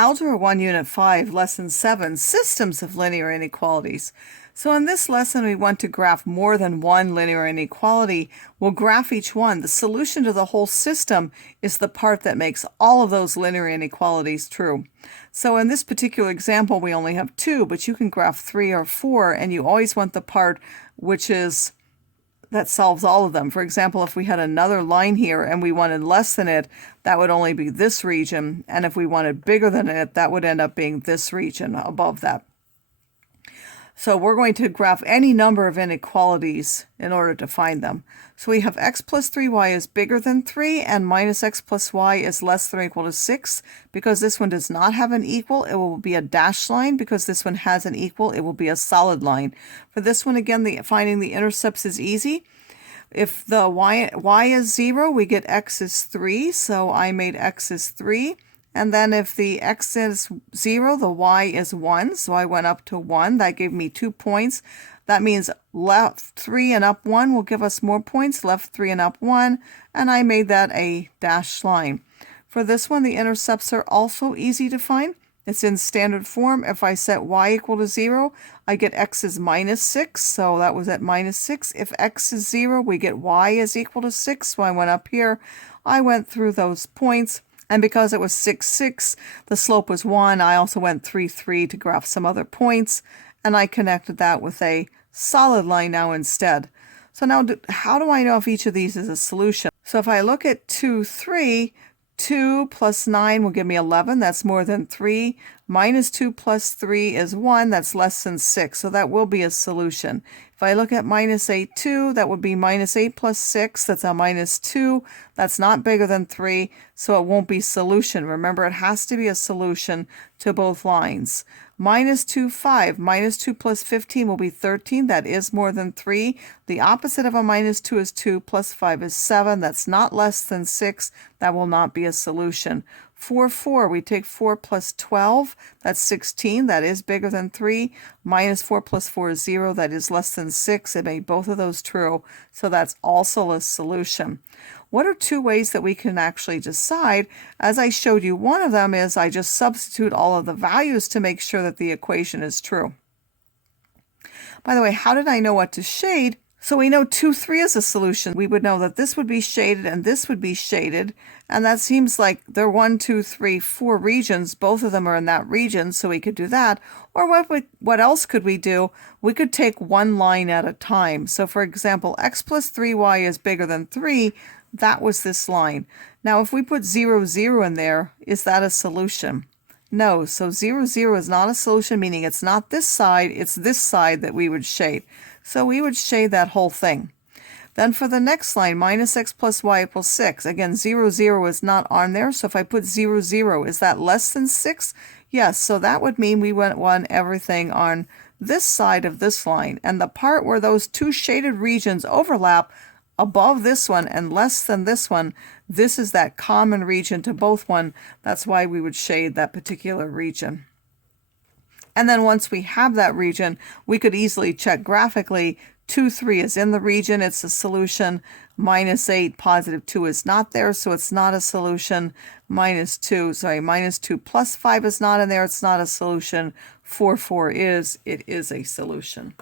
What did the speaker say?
Algebra 1, Unit 5, Lesson 7, Systems of Linear Inequalities. So in this lesson, we want to graph more than one linear inequality. We'll graph each one. The solution to the whole system is the part that makes all of those linear inequalities true. So in this particular example, we only have 2, but you can graph 3 or 4, and you always want the part that solves all of them. For example, if we had another line here and we wanted less than it, that would only be this region. And if we wanted bigger than it, that would end up being this region above that. So we're going to graph any number of inequalities in order to find them. So we have x plus 3y is bigger than 3 and minus x plus y is less than or equal to 6. Because this one does not have an equal, it will be a dashed line. Because this one has an equal, it will be a solid line. For this one, again, finding the intercepts is easy. If the y is 0, we get x is 3, so I made x is 3. And then if the x is 0, the y is 1, so I went up to 1. That gave me 2 points. That means left 3 and up 1 will give us more points, left 3 and up 1, and I made that a dashed line. For this one, the intercepts are also easy to find. It's in standard form. If I set y equal to 0, I get x is minus 6, so that was at minus 6. If x is 0, we get y is equal to 6, so I went up here. I went through those points. And because it was 6, 6, the slope was 1. I also went 3, 3 to graph some other points, and I connected that with a solid line now instead. So now, how do I know if each of these is a solution? So if I look at 2, 3, 2 plus 9 will give me 11. That's more than 3. Minus 2 plus 3 is 1. That's less than 6. So that will be a solution. If I look at minus 8, 2, that would be minus 8 plus 6. That's a minus 2. That's not bigger than 3, so it won't be solution. Remember, it has to be a solution to both lines. Minus 2, 5. Minus 2 plus 15 will be 13. That is more than 3. The opposite of a minus 2 is 2, plus 5 is 7. That's not less than 6. That will not be a solution. 4, 4, we take 4 plus 12, that's 16, that is bigger than 3. Minus 4 plus 4 is 0, that is less than 6. It made both of those true, so that's also a solution. What are 2 ways that we can actually decide? As I showed you, one of them is I just substitute all of the values to make sure that the equation is true. By the way, how did I know what to shade? So we know 2, 3 is a solution. We would know that this would be shaded and this would be shaded. And that seems like they're 1, 2, 3, 4 regions. Both of them are in that region, so we could do that. Or what else could we do? We could take one line at a time. So for example, x plus 3y is bigger than 3. That was this line. Now if we put 0, 0 in there, is that a solution? No, so 0, 0 is not a solution, meaning it's not this side, it's this side that we would shade. So we would shade that whole thing. Then for the next line, minus x plus y equals 6. Again, 0, 0 is not on there, so if I put 0, 0, is that less than 6? Yes, so that would mean we want everything on this side of this line. And the part where those 2 shaded regions overlap, above this one and less than this one, this is that common region to both one. That's why we would shade that particular region. And then once we have that region, we could easily check graphically. 2, 3 is in the region, it's a solution. Minus 8, positive 2 is not there, so it's not a solution. Minus 2 plus 5 is not in there, it's not a solution. 4, 4 is, it is a solution.